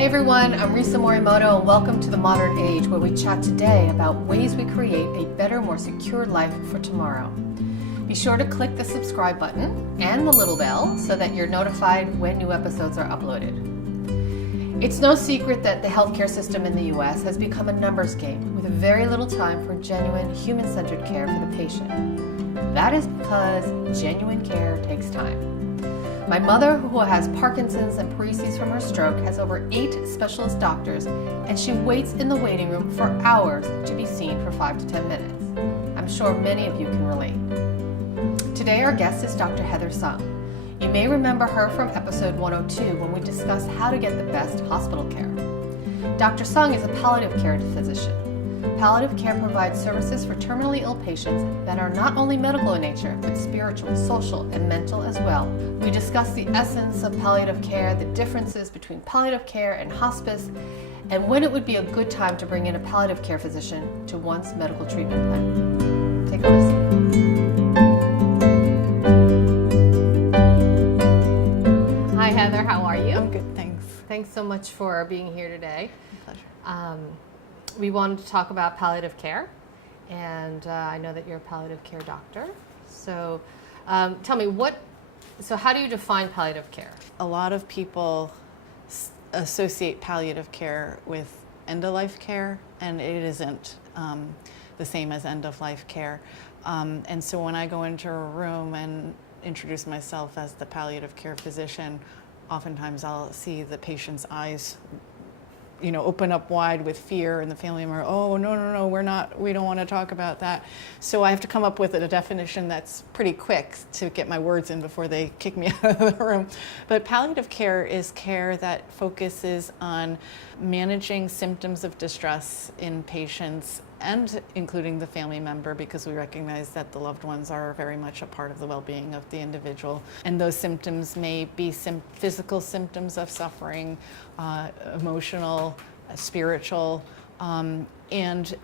Hey everyone, I'm Risa Morimoto and welcome to The Modern Age, where we chat today about ways we create a better, more secure life for tomorrow. Be sure to click the subscribe button and the little bell so that you're notified when new episodes are uploaded. It's no secret that the healthcare system in the US has become a numbers game with very little time for genuine human-centered care for the patient. That is because genuine care takes time. My mother, who has Parkinson's and paresis from her stroke, has over 8 specialist doctors, and she waits in the waiting room for hours to be seen for 5 to 10 minutes. I'm sure many of you can relate. Today our guest is Dr. Heather Sung. You may remember her from episode 102 when we discussed how to get the best hospital care. Dr. Sung is a palliative care physician. Palliative care provides services for terminally ill patients that are not only medical in nature, but spiritual, social, and mental as well. We discuss the essence of palliative care, the differences between palliative care and hospice, and when it would be a good time to bring in a palliative care physician to one's medical treatment plan. Take a listen. Hi Heather, how are you? I'm good, thanks. Thanks so much for being here today. My pleasure. We wanted to talk about palliative care, and I know that you're a palliative care doctor. So tell me, how do you define palliative care? A lot of people associate palliative care with end-of-life care, and it isn't the same as end-of-life care. And so when I go into a room and introduce myself as the palliative care physician, oftentimes I'll see the patient's eyes open up wide with fear, and the family member, oh, no, we don't want to talk about that. So I have to come up with a definition that's pretty quick to get my words in before they kick me out of the room. But palliative care is care that focuses on managing symptoms of distress in patients, and including the family member, because we recognize that the loved ones are very much a part of the well-being of the individual. And those symptoms may be physical symptoms of suffering, emotional, spiritual, and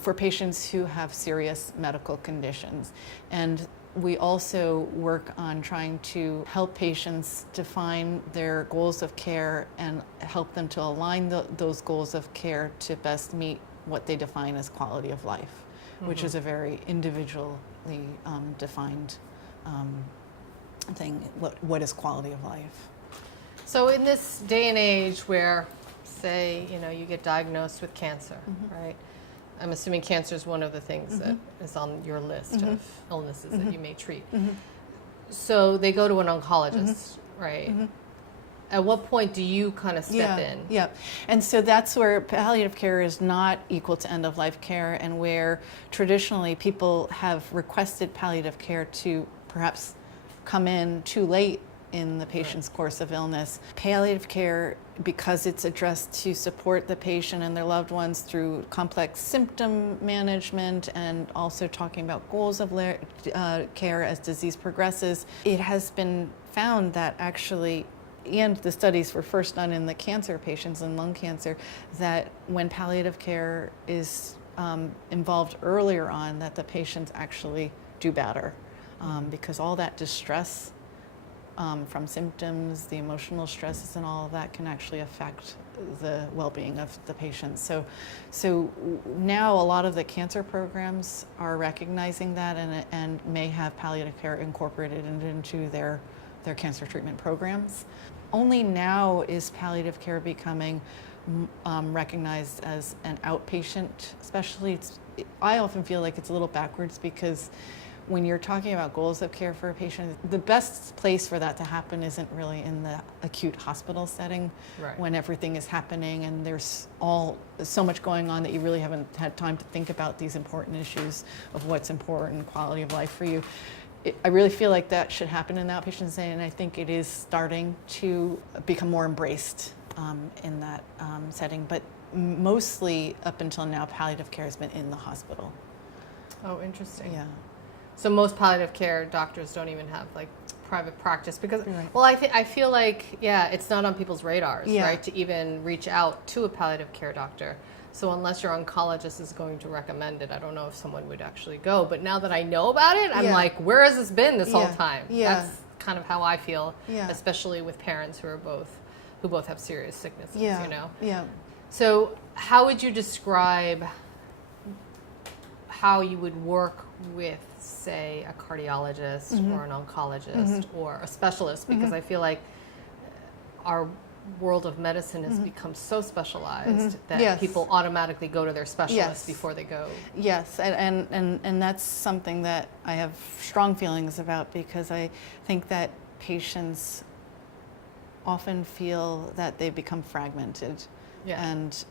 for patients who have serious medical conditions. And we also work on trying to help patients define their goals of care and help them to align those goals of care to best meet what they define as quality of life, which is a very individually defined thing. What is quality of life? So in this day and age where, say, you get diagnosed with cancer, right? I'm assuming cancer is one of the things that is on your list of illnesses that you may treat. So they go to an oncologist, right? At what point do you kind of step in? Yeah, and so that's where palliative care is not equal to end-of-life care, and where traditionally people have requested palliative care to perhaps come in too late in the patient's course of illness. Palliative care, because it's addressed to support the patient and their loved ones through complex symptom management and also talking about goals of care as disease progresses, it has been found that actually, and the studies were first done in the cancer patients and lung cancer, that when palliative care is involved earlier on, that the patients actually do better, because all that distress from symptoms, the emotional stresses and all of that can actually affect the well-being of the patient. So now a lot of the cancer programs are recognizing that and may have palliative care incorporated into their cancer treatment programs. Only now is palliative care becoming recognized as an outpatient, especially. I often feel like it's a little backwards, because when you're talking about goals of care for a patient, the best place for that to happen isn't really in the acute hospital setting, right, when everything is happening and there's so much going on that you really haven't had time to think about these important issues of what's important, quality of life for you. I really feel like that should happen in the outpatient setting, and I think it is starting to become more embraced in that setting. But mostly up until now, palliative care has been in the hospital. Oh, interesting. Yeah. So most palliative care doctors don't even have like private practice because, right, well, I feel like, it's not on people's radars, yeah, right, to even reach out to a palliative care doctor. So unless your oncologist is going to recommend it, I don't know if someone would actually go. But now that I know about it, I'm like, where has this been this whole time? Yeah. That's kind of how I feel, Yeah. especially with parents who are both who both have serious sicknesses, Yeah. you know? Yeah. So how would you describe how you would work with, say, a cardiologist or an oncologist or a specialist? Because I feel like our world of medicine has become so specialized that Yes. people automatically go to their specialist Yes. before they go. Yes, and that's something that I have strong feelings about, because I think that patients often feel that they become fragmented, Yeah. and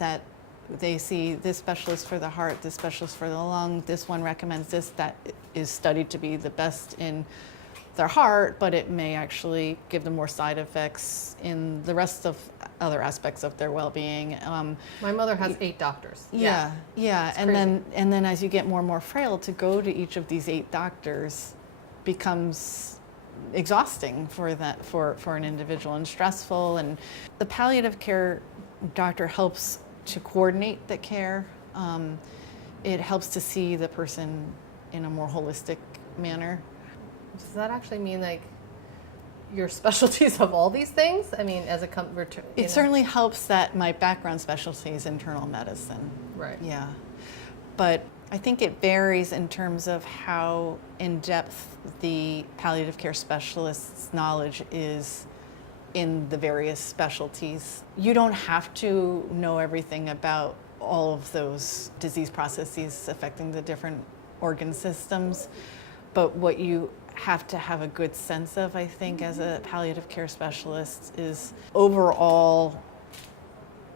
that they see this specialist for the heart, this specialist for the lung, this one recommends this, that is studied to be the best in their heart, but it may actually give them more side effects in the rest of other aspects of their well-being. My mother has 8 doctors. Yeah, It's and crazy. then as you get more and more frail, to go to each of these 8 doctors becomes exhausting for an individual, and stressful. And the palliative care doctor helps to coordinate the care. It helps to see the person in a more holistic manner. Does that actually mean like your specialties of all these things? I mean, as a It certainly helps that my background specialty is internal medicine. Right. Yeah. But I think it varies in terms of how in-depth the palliative care specialist's knowledge is in the various specialties. You don't have to know everything about all of those disease processes affecting the different organ systems, but what you have to have a good sense of, I think, as a palliative care specialist is overall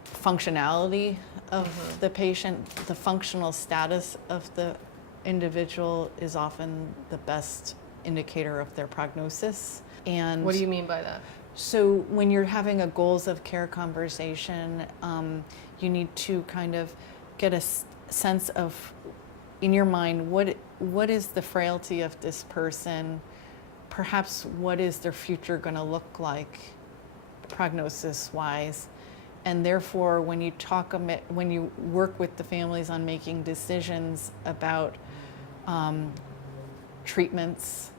functionality of the patient. The functional status of the individual is often the best indicator of their prognosis. And What do you mean by that? so when you're having a goals of care conversation, you need to kind of get a sense of, in your mind, what is the frailty of this person? Perhaps what is their future going to look like, prognosis-wise? And therefore, when you work with the families on making decisions about treatments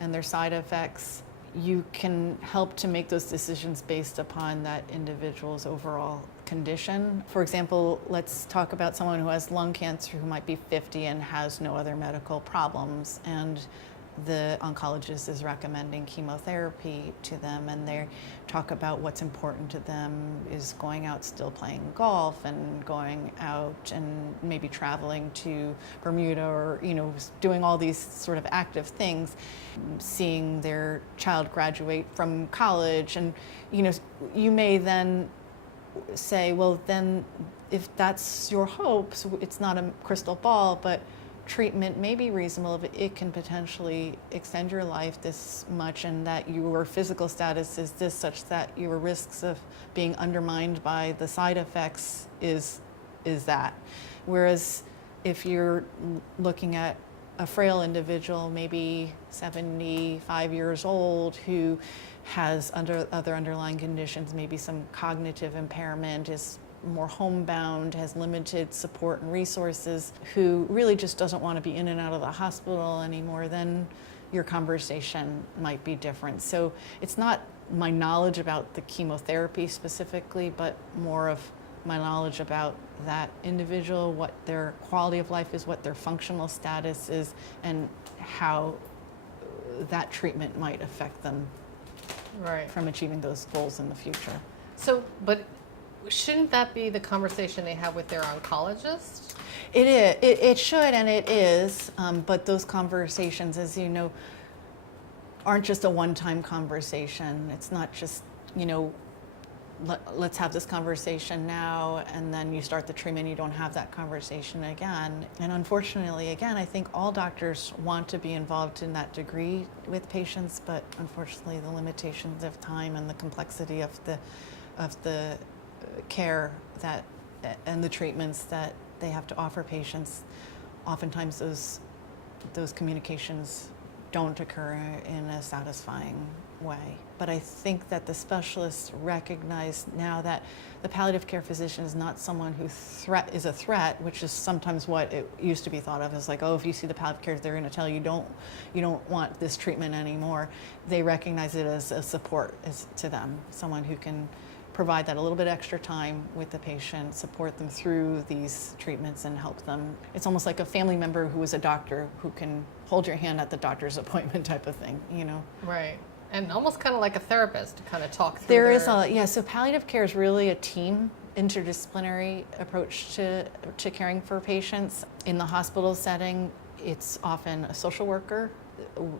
and their side effects, you can help to make those decisions based upon that individual's overall condition. For example, let's talk about someone who has lung cancer who might be 50 and has no other medical problems, and the oncologist is recommending chemotherapy to them, and they talk about what's important to them is going out, still playing golf, and going out and maybe traveling to Bermuda, or doing all these sort of active things, seeing their child graduate from college. And you may then say, well, then if that's your hopes, it's not a crystal ball, but treatment may be reasonable if it can potentially extend your life this much, and that your physical status is this, such that your risks of being undermined by the side effects is that. Whereas if you're looking at a frail individual, maybe 75 years old, who has other underlying conditions, maybe some cognitive impairment, is more homebound, has limited support and resources, who really just doesn't want to be in and out of the hospital anymore, then your conversation might be different. So it's not my knowledge about the chemotherapy specifically, but more of my knowledge about that individual, what their quality of life is, what their functional status is, and how that treatment might affect them Right. from achieving those goals in the future. So, but shouldn't that be the conversation they have with their oncologist? It is. It should, and it is. But those conversations, as you know, aren't just a one-time conversation. It's not just, let's have this conversation now, and then you start the treatment, you don't have that conversation again. And unfortunately, again, I think all doctors want to be involved in that degree with patients, but unfortunately the limitations of time and the complexity of the care and the treatments that they have to offer patients, oftentimes those communications don't occur in a satisfying way. But I think that the specialists recognize now that the palliative care physician is not someone who is a threat, which is sometimes what it used to be thought of as like, oh, if you see the palliative care, they're going to tell you you don't want this treatment anymore. They recognize it as a support to them, someone who can provide that a little bit extra time with the patient, support them through these treatments and help them. It's almost like a family member who is a doctor who can hold your hand at the doctor's appointment type of thing, you know? Right. And almost kind of like a therapist to kind of talk through so palliative care is really a team, interdisciplinary approach to caring for patients. In the hospital setting, it's often a social worker.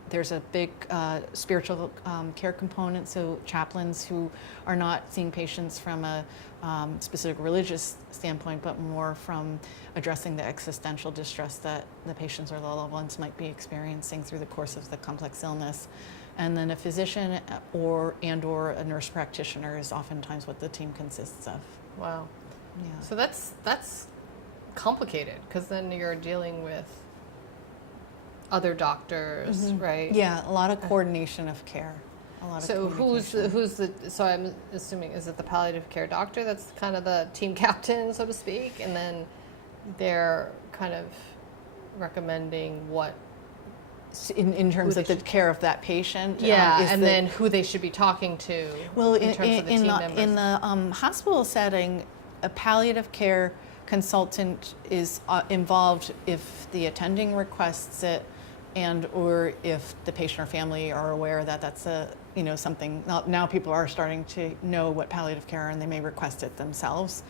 There's a big spiritual care component, so chaplains who are not seeing patients from a specific religious standpoint, but more from addressing the existential distress that the patients or the loved ones might be experiencing through the course of the complex illness. And then a physician or a nurse practitioner is oftentimes what the team consists of. Wow. Yeah. So that's complicated, because then you're dealing with other doctors, right? Yeah, a lot of coordination of care. So so I'm assuming, is it the palliative care doctor that's kind of the team captain, so to speak, and then they're kind of recommending what in terms of the care of that patient? And then who they should be talking to. Well, in terms of the team members. In the hospital setting, a palliative care consultant is involved if the attending requests it, and or if the patient or family are aware that that's something. Now people are starting to know what palliative care are, and they may request it themselves.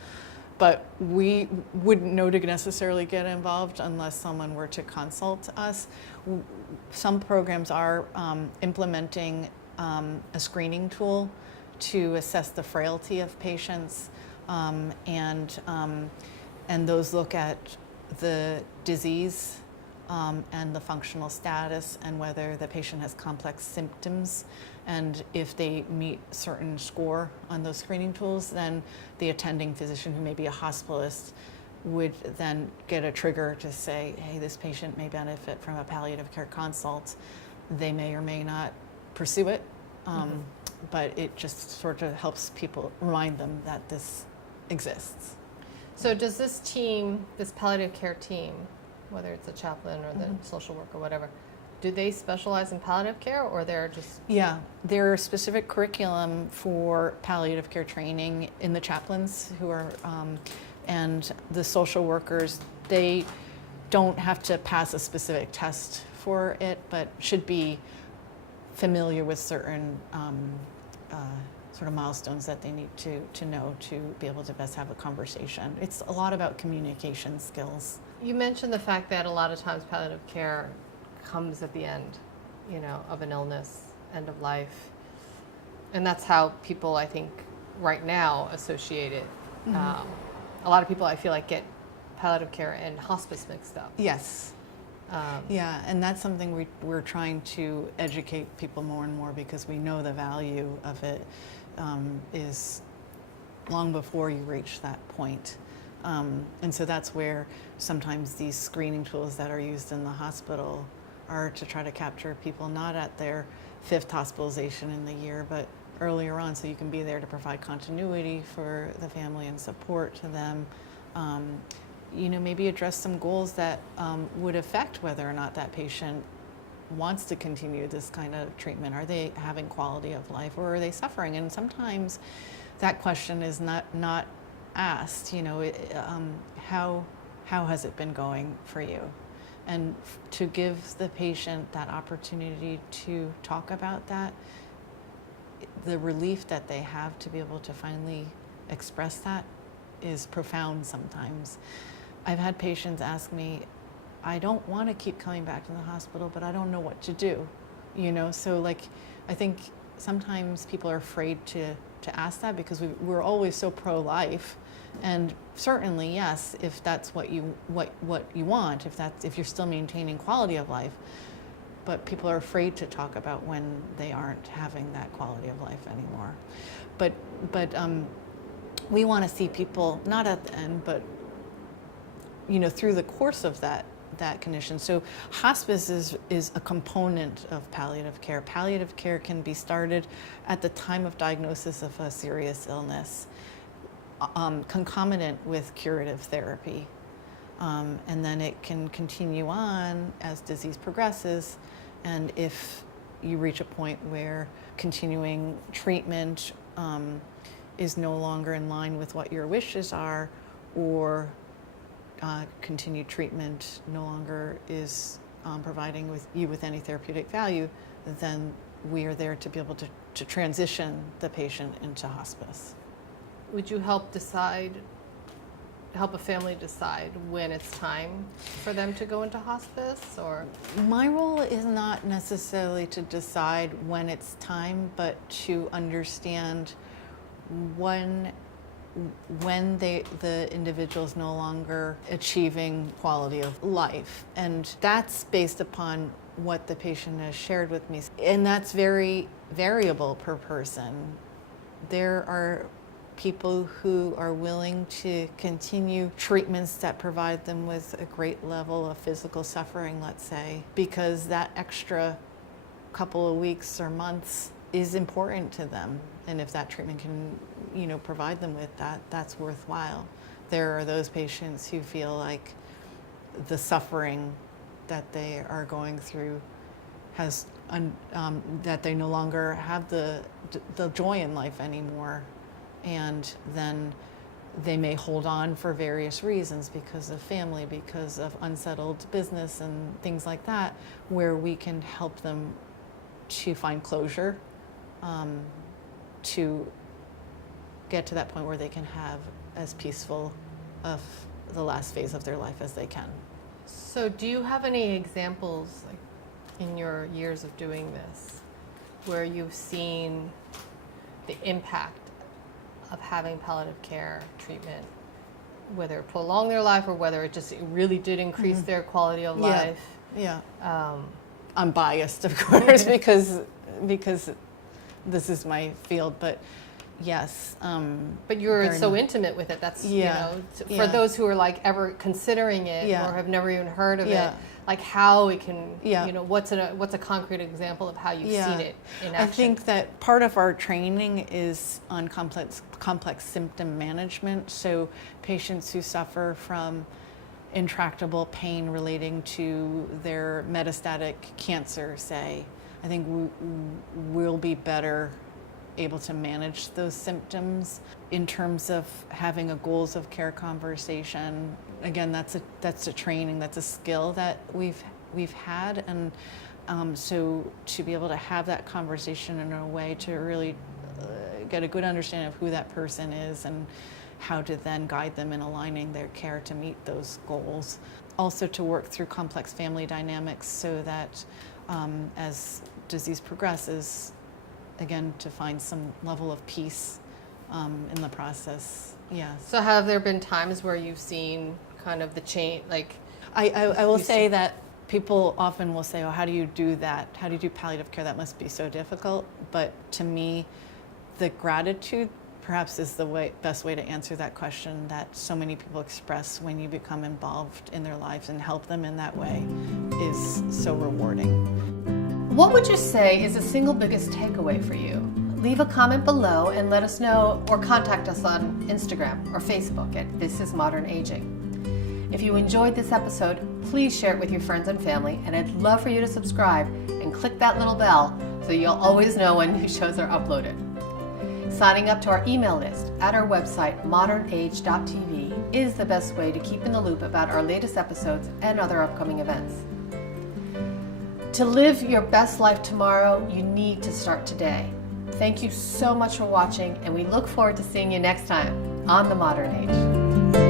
But we wouldn't know to necessarily get involved unless someone were to consult us. Some programs are implementing a screening tool to assess the frailty of patients, and those look at the disease and the functional status and whether the patient has complex symptoms. And if they meet certain score on those screening tools, then the attending physician, who may be a hospitalist, would then get a trigger to say, hey, this patient may benefit from a palliative care consult. They may or may not pursue it, but it just sort of helps people, remind them that this exists. So does this team, this palliative care team, whether it's a chaplain or the social worker or whatever, do they specialize in palliative care, or they're just... Yeah, there's specific curriculum for palliative care training in the chaplains who are, and the social workers. They don't have to pass a specific test for it, but should be familiar with certain sort of milestones that they need to know to be able to best have a conversation. It's a lot about communication skills. You mentioned the fact that a lot of times palliative care comes at the end, of an illness, end of life. And that's how people, I think, right now associate it. A lot of people, I feel like, get palliative care and hospice mixed up. Yes. Yeah, and that's something we're trying to educate people more and more, because we know the value of it is long before you reach that point. And so that's where sometimes these screening tools that are used in the hospital are to try to capture people not at their 5th hospitalization in the year, but earlier on, so you can be there to provide continuity for the family and support to them. Maybe address some goals that would affect whether or not that patient wants to continue this kind of treatment. Are they having quality of life, or are they suffering? And sometimes that question is not asked. How has it been going for you? And to give the patient that opportunity to talk about that, the relief that they have to be able to finally express that is profound sometimes. I've had patients ask me, I don't want to keep coming back to the hospital, but I don't know what to do. So I think sometimes people are afraid to ask that, because we're always so pro-life. And certainly, yes, if that's what you want, if you're still maintaining quality of life, but people are afraid to talk about when they aren't having that quality of life anymore. But we want to see people not at the end, but through the course of that that condition. So hospice is a component of palliative care. Palliative care can be started at the time of diagnosis of a serious illness, concomitant with curative therapy. And then it can continue on as disease progresses. And if you reach a point where continuing treatment is no longer in line with what your wishes are, or continued treatment no longer is providing you with any therapeutic value, then we are there to be able to transition the patient into hospice. Would you help a family decide when it's time for them to go into hospice, or? My role is not necessarily to decide when it's time, but to understand when the individual is no longer achieving quality of life. And that's based upon what the patient has shared with me. And that's very variable per person. There are people who are willing to continue treatments that provide them with a great level of physical suffering, let's say, because that extra couple of weeks or months is important to them. And if that treatment can, provide them with that, that's worthwhile. There are those patients who feel like the suffering that they are going through has, that they no longer have the joy in life anymore. And then they may hold on for various reasons, because of family, because of unsettled business and things like that, where we can help them to find closure, to get to that point where they can have as peaceful of the last phase of their life as they can. So do you have any examples, like, in your years of doing this, where you've seen the impact of having palliative care treatment, whether it prolonged their life or whether it really did increase their quality of life? Yeah. I'm biased, of course, because this is my field, but yes. But you're so intimate with it. That's, for those who are like ever considering it or have never even heard of it, like how it can, what's a concrete example of how you've seen it in action? I think that part of our training is on complex symptom management. So patients who suffer from intractable pain relating to their metastatic cancer, say, I think we'll be better able to manage those symptoms. In terms of having a goals of care conversation, again, that's a training, that's a skill that we've had, and so to be able to have that conversation in a way to really get a good understanding of who that person is and how to then guide them in aligning their care to meet those goals. Also to work through complex family dynamics so that as disease progresses, again, to find some level of peace in the process. Yeah. So have there been times where you've seen kind of the change, like? I will say that people often will say, oh, how do you do that? How do you do palliative care? That must be so difficult. But to me, the gratitude perhaps is the best way to answer that question that so many people express when you become involved in their lives and help them in that way is so rewarding. What would you say is the single biggest takeaway for you? Leave a comment below and let us know, or contact us on Instagram or Facebook at This Is Modern Aging. If you enjoyed this episode, please share it with your friends and family, and I'd love for you to subscribe and click that little bell so you'll always know when new shows are uploaded. Signing up to our email list at our website, modernage.tv, is the best way to keep in the loop about our latest episodes and other upcoming events. To live your best life tomorrow, you need to start today. Thank you so much for watching, and we look forward to seeing you next time on The Modern Age.